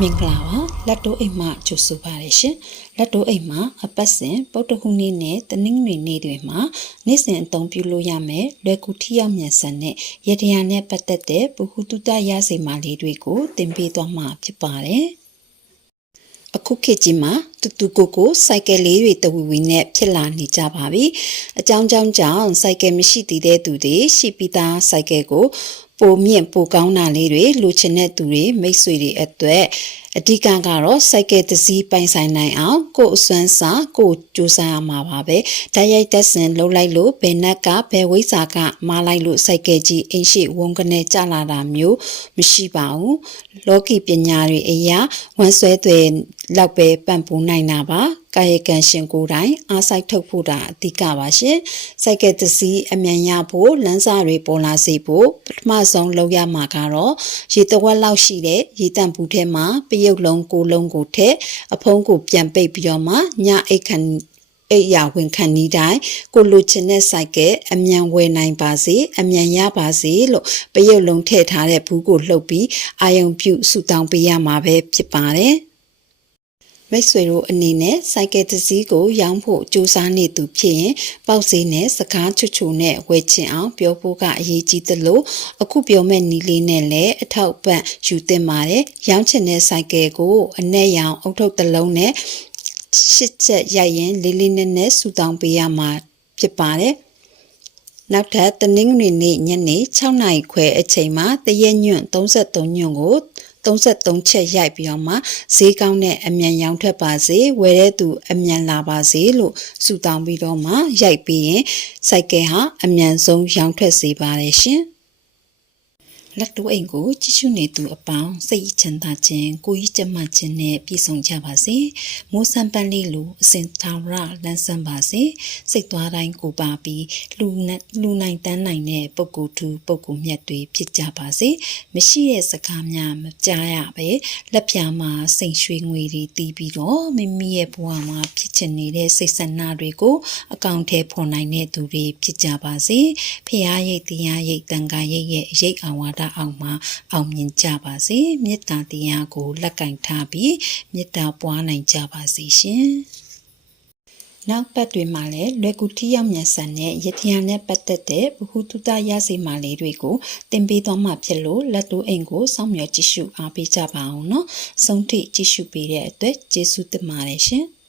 မင်္ဂလာပါလက်တိုးအိမ်မှကြိုဆိုပါရရှင်လက်တိုးအိမ်မှာအပတ်စဉ်ပုတ်တခုနေ့နဲ့တနင်္ဂနွေနေ့တွေမှာနေ့စဉ်အသုံးပြုလို့ရမယ်လွယ်ကူထိရောက်မြန်ဆန်တဲ့ရတရားနဲ့ပတ်သက်တဲ့ပုဟုတုတရစေမာလေးတွေကိုသင်ပေးသွားမှာဖြစ်ပါတယ်အခုခေတ်ကြီးမှာတူတူကိုကိုစိုက်ကယ်လေးတွေတဝီဝီနဲ့ဖြစ်လာနေကြပါပြီ။အကြောင်းကြောင့်ကြောင့်စိုက်ကယ်မရှိသေးတဲ့သူတွေရှိပြီးသားစိုက်ကယ်ကို ပိုမြင့်ပိုကောင်းတာလေးတွေလိုချင်တဲ့သူတွေမိတ်ဆွေတွေအတွက် အဓိကကတော့စိုက်ကယ်တစ်စီးပိုင်ဆိုင်နိုင်အောင်ကိုယ်အစွမ်းစားကိုယ်ကြိုးစားရမှာပါပဲဓာတ်ရိုက်တက်စင်လှုပ်လိုက်လို့ဘယ်နက်ကဘယ်ဝိစာကမားလိုက်လို့စိုက်ကယ်ကြီးအိမ်ရှိဝုန်းကနေကြလာတာမျိုးမရှိပါဘူးလောကီပညာတွေအရာဝန်ဆွဲတွေလောက်ပဲပံ့ပိုးနိုင်တာပါကာယကံရှင်ကိုယ်တိုင်အားစိုက်ထုတ်ဖို့တာအဓိကပါရှင်စိုက်ကယ်တစ်စီးအမြန်ရဖို့လမ်းစာတွေပေါ်လာစေဖို့ပထမဆုံးလုပ်ရမှာကတော့ရေတဝက်လောက်ရှိတဲ့ရေတန့်ဘူးထဲမှာပရုပ်လုံးကိုလုံးကိုထည့်အဖုံးကိုပြန်ပိတ်ပြီးတော့မှညအိတ်ခန်အိတ်ရဝင်ခံနီးတိုင်းကိုလိုချင်တဲ့စိုက်ကဲအမြန်ဝယ်နိုင်ပါစေအမြန်ရပါစေလို့ပရုပ်လုံးထည့်ထားတဲ့ဘူးကိုလှုပ်ပြီးအာယုံပြုဆူတောင်းပေးရမှာပဲဖြစ်ပါတယ် မိတ်ဆွေတို့အနေနဲ့စိုက်ကယ်တစ်စီးကိုရောင်းဖို့ကြိုးစားနေသူဖြစ်ရင်ပေါက်ဈေးနဲ့စကားချွတ်ချွနဲ့ဝယ်ချင်အောင်ပြောဖို့ကအရေးကြီးသလိုအခုပြောမဲ့နီးလေးနဲ့လည်းအထောက်ပံ့ယူသင့်ပါတယ်ရောင်းချင်တဲ့စိုက်ကယ်ကိုအနက်ရောင်အုတ်ထုပ်တစ်လုံးနဲ့ရှစ်ချက်ရိုက်ရင်လေးလေးနက်နက်ဆူတောင်းပေးရမှာဖြစ်ပါတယ်နောက်ထပ်တနင်္ဂနွေနေ့ညနေ6နာရီခွဲအချိန်မှာတရက်ညွန့်33ညွန့်ကို 33ချက်ရိုက်ပြီးတော့မှဈေးကောင်းတဲ့အမြန်ရောင်းထွက်ပါစေဝယ်တဲ့သူအမြန်လာပါစေလို့ဆုတောင်းပြီးတော့မှရိုက်ပြီးရင်စိုက်ကယ်ဟာအမြန်ဆုံးရောင်းထွက်စေပါတယ်ရှင် လက်တိုးအိမ်ကိုကြည့်ရှုနေသူအပေါင်းစိတ်ချမ်းသာခြင်းကိုယ်ကြီးကျန်းမာခြင်းနဲ့ပြည့်စုံကြပါစေမိုးစံပန်းလေးလိုအစဉ်ထောင်ရလန်းဆန်းပါစေစိတ်သွားတိုင်းကိုပါပြီးလူနဲ့လူနိုင်တန်းနိုင်တဲ့ပုဂ္ဂိုလ်ထူပုဂ္ဂိုလ်မြတ်တွေဖြစ်ကြပါစေမရှိတဲ့စကားများမကြားရပဲလက်ပြာမှာစိန်ရွှေငွေတွေတီးပြီးတော့မိမိရဲ့ဘဝမှာဖြစ်ချင်နေတဲ့စိတ်ဆန္ဒတွေကိုအကောင့်ထဲဖော်နိုင်တဲ့သူတွေဖြစ်ကြပါစေဖရာရိတ်တရားရိတ်တန်ခါရိတ်ရဲ့ရိတ်အောင်ဝါဒအောင်မှာအောင်မြင်ကြပါစေမေတ္တာတရားကိုလက်ကင်ထားပြီးမေတ္တာပွားနိုင်ကြပါစေရှင်နောက်ပတ်တွေမှာလည်းလွယ်ကူထိရောက်မြန်ဆန်တဲ့ရတရားနဲ့ပတ်သက်တဲ့ဘ ഹു တုတရစေမာလေးတွေကိုတင်ပေးသွားမှာဖြစ်လို့လက်တူအိမ်ကိုစောင့်မျှော်ကြည့်ရှုအားပေးကြပါအောင်နော်။ဆုံးထိကြည့်ရှုပေးတဲ့အတွက်ကျေးဇူးတင်ပါတယ်ရှင်။